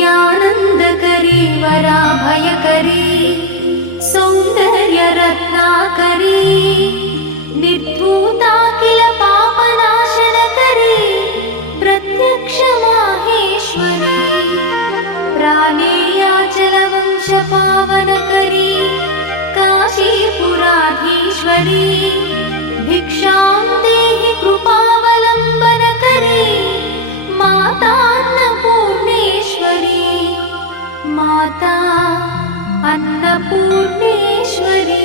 नित्यानन्दकरी वराभयकरी सौन्दर्यरत्नाकरी निर्धूताखिल पापनाशनकरी प्रत्यक्ष माहेश्वरी प्राणेयाचलवंशपावनकरी काशीपुराधीश्वरी भिक्षां देहि कृपावलम्बनकरी माता अन्नपूर्णेश्वरी माता अन्नपूर्णेश्वरी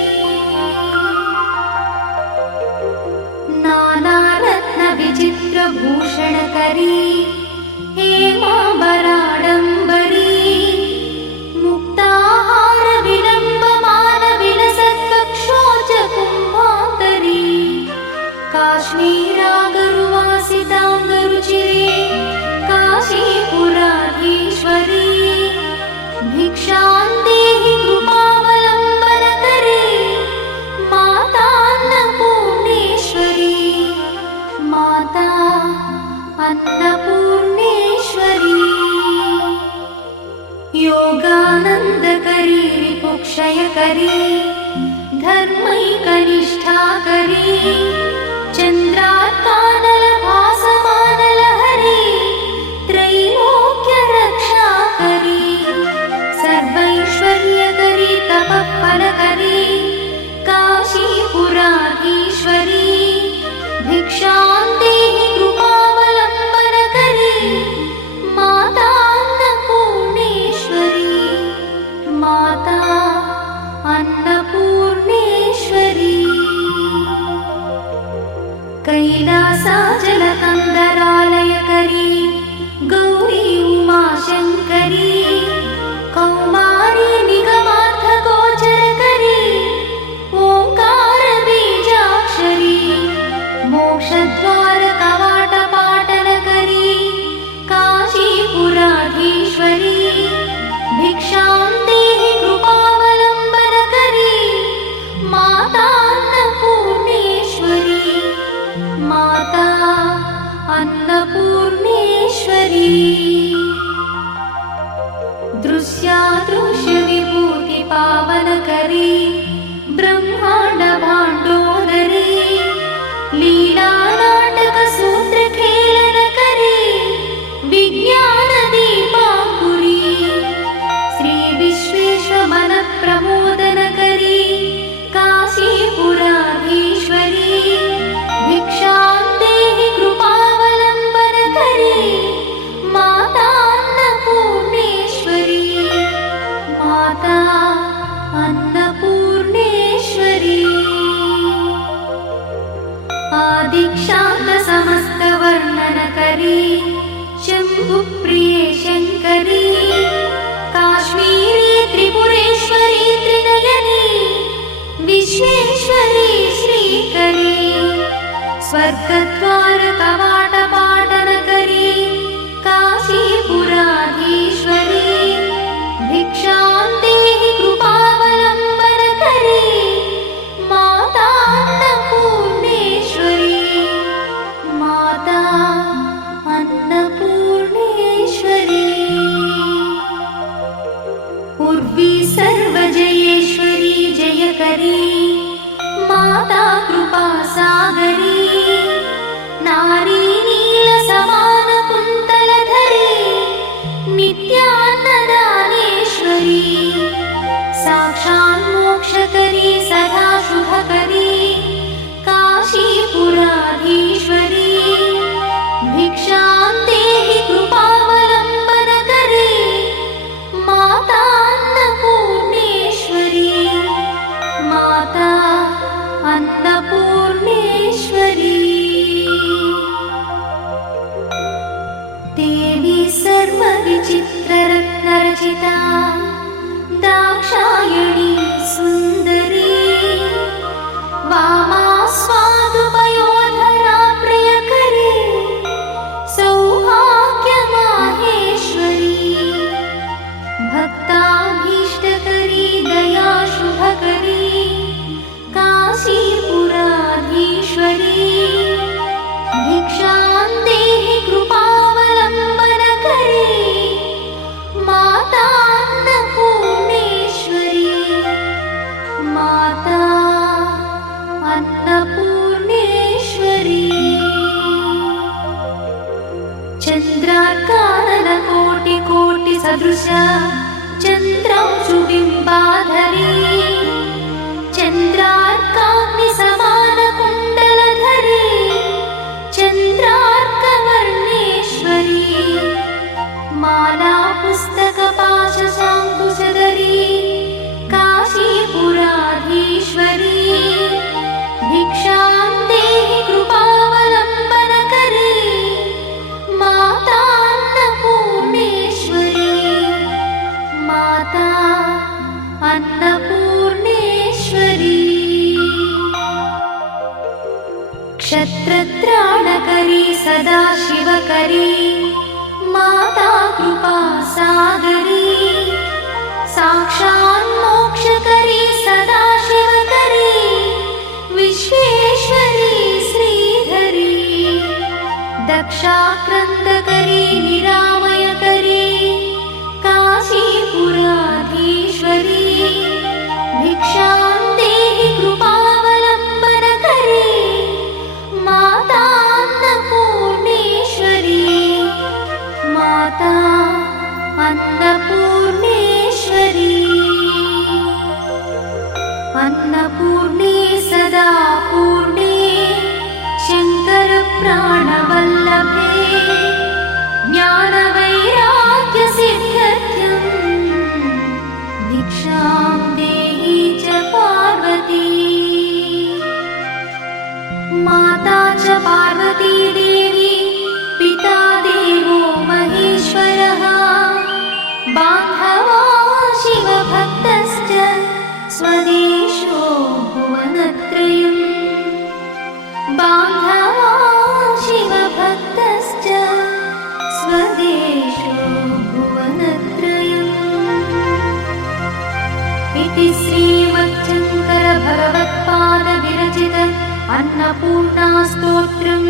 नानारत्नविचित्रभूषणकरी हेमाम्बराडम्बरी मुक्ताहारविलम्बमानविलसत्कक्षोजकुम्भाकरी काश्मीरागरुवासिताङ्गरुचिरे काशीपुराधीश्वरी भिक्षां देहि कृपावलम्बनकरी माता अन्नपूर्णेश्वरी माता अन्नपूर्णेश्वरी योगानन्दकरी रिपुक्षयकरी धर्मैकनिष्ठाकरी चन्द्रात्कानलभासमानलहरी त्रैलोक्यरक्षाकरी सर्वैश्वर्यकरी तपःफलकरी काशीपुराधीश्वरी भिक्षां देहि कृपावलम्बनकरी माता अन्नपूर्णेश्वरी माता अन्नपूर्णेश्वरी कैलासाचलकन्दरालयकरी गौरी उमाशङ्करी कौमारी निगमार्थगोचरकरी ओङ्कारबीजाक्षरी मोक्षद्वारकवाटपाटनकरी काशीपुराधीश्वरी भिक्षां देहि कृपावलम्बनकरी माता अन्नपूर्णेश्वरी माता अन्नपूर्णेश्वरी दृश्यादृश्यविभूतिपावनकरी ब्रह्माण्डभाण्डोदरी लीलानाटकसूत्रखेलनकरी विज्ञानदीपाङ्कुरी श्रीविश्वेशमनप्रमोदनकरी काशीपुराधीश्वरी भिक्षां देहि कृपावलम्बनकरी माता अन्नपूर्णेश्वरी माता अन्नपूर्णेश्वरी आदिक्षान्तसमस्तवर्णनकरी शम्भुप्रिये शङ्करी काश्मीरी त्रिपुरेश्वरी त्रिनयनी विश्वेश्वरी श्रीकरी स्वर्गद्वारकवाटपाटनकरी काशीपुराधीश्वरी भिक्षां देहि कृपावलम्बनकरी माता अन्नपूर्णेश्वरी माता अन्नपूर्णेश्वरी उर्वी सर्वजयेश्वरी जयकरी माता कृपासागरी नारी नीलसमानकुन्तलधरी नित्यान्नदानेश्वरी साक्षात् मोक्षकरी सदा शुभकरी काशीपुराधीश्वरी भिक्षां देहि कृपावलम्बनकरी माता अन्नपूर्णेश्वरी माता अन्नपूर्णेश्वरी देवी सर्वविचित्ररत्नरचिता दाक्षायणी सुन्दरी वामा स्वादुपयोधरा प्रियकरी सौभाग्यमाहेश्वरी भक्ताभीष्टकरी दयाशुभकरी काशीपुराधीश्वरी भिक्षां देहि कृपावलम्बनकरी चन्द्रार्काननकोटिकोटिसदृश चन्द्रांशुबिम्बाधरी चन्द्रार्काग्निसमानकुण्डलधरी चन्द्रार्कवर्णेश्वरी माला पुस्तकपाशशाङ्कुशधरी काशीपुराधीश्वरी भिक्षां देहि कृपावलम्बनकरी माता अन्नपूर्णेश्वरी माता अन्नपूर्णेश्वरी क्षत्रत्राणकरी सदाशिवकरी माता कृपासागरी साक्षान्मोक्षकरी सदाशिवकरी विश्वेश्वरी श्रीधरी दक्षाक्रन्दकरी निरामयकरी काशीपुराधीश्वरी भिक्षां देहि कृपावलम्बनकरी माता अन्नपूर्णेश्वरी माता अन्नपूर्णेश्वरी अन्नपूर्णे सदा पूर्णे शङ्करप्राणवल्लभे ज्ञानवैराग्यसिद्ध्यर्थं भिक्षां देहि च पार्वती माता च पार्वती देवी पिता देवो महेश्वरः बान्धवा शिवभक्तश्च स्वदेशो भुवनत्रयम् बान्धवा शिवभक्तश्च स्वदेशो भुवनत्रयम् इति श्रीमच्छङ्करभगवत्पादविरचित अन्नपूर्णास्तोत्रम्